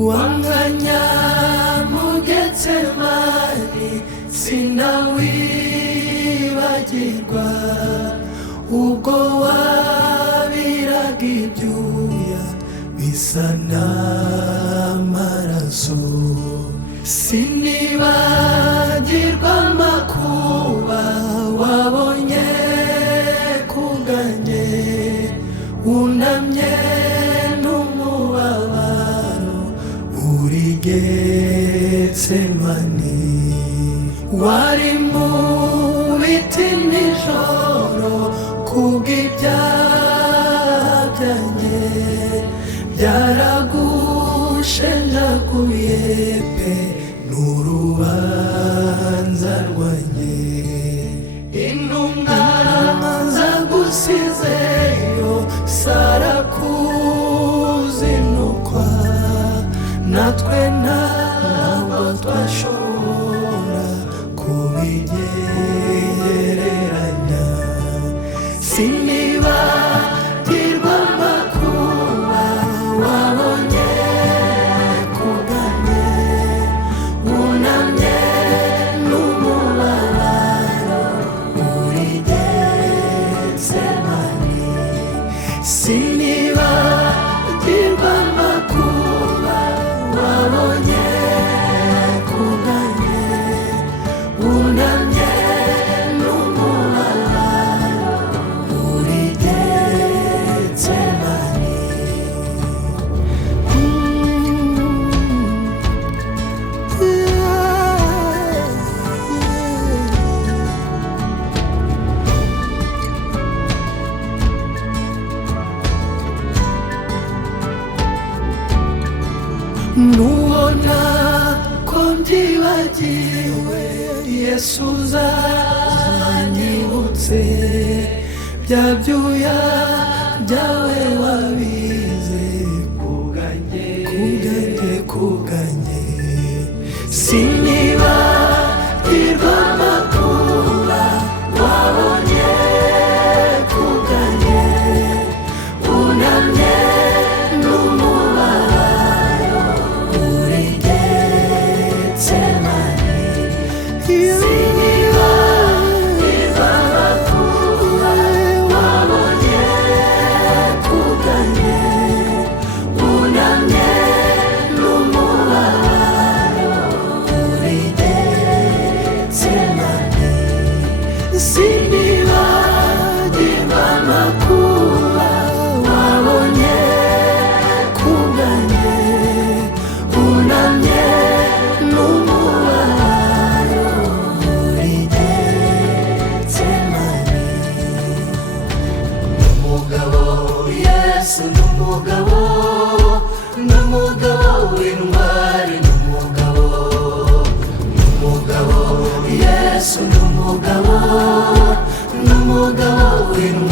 Wanganya mu Getsemani sinawibagirwa, ubwo wabiraga ibyuya bisa n'amaraso. Sinibagirwa amakuba wabonye kuganye, wunamye n'umubabaro uri Getsemani. Wari mu biti nijoro kubw'ibyaha byanjye, byaragushenjaguye pe n'urubanza rwanjye. Intumwa zagusizeyo sarakuzinukwa, natwe ntabwo twashobora kubigereranya. Sinibagirwa amakuba wabonye kuganye, wunamye n'umubabaro uri Getsemani. Sinibagirwa amakuba wabonye kuganye, wunamye n'umubabaro uri Getsemani. Nubona ko mbyibagiwe, Yesu uzanyibutse bya byuya byawe wabize kuganye, kuganye. Sinibagirwa amakuba wabonye kuganye, wunamye n'umubabaro uri Getsemani. Sinibagirwa amakuba wabonye kuganye, wunamye n'umubabaro uri Getsemani. Sinibagirwa amakuba wabonye kuganye, wunamye n'umubabaro uri Getsemani. N'umugabo Yesu, n'umugabo w'intwari, n'umugabo Yesu, n'umugabo w'intwari.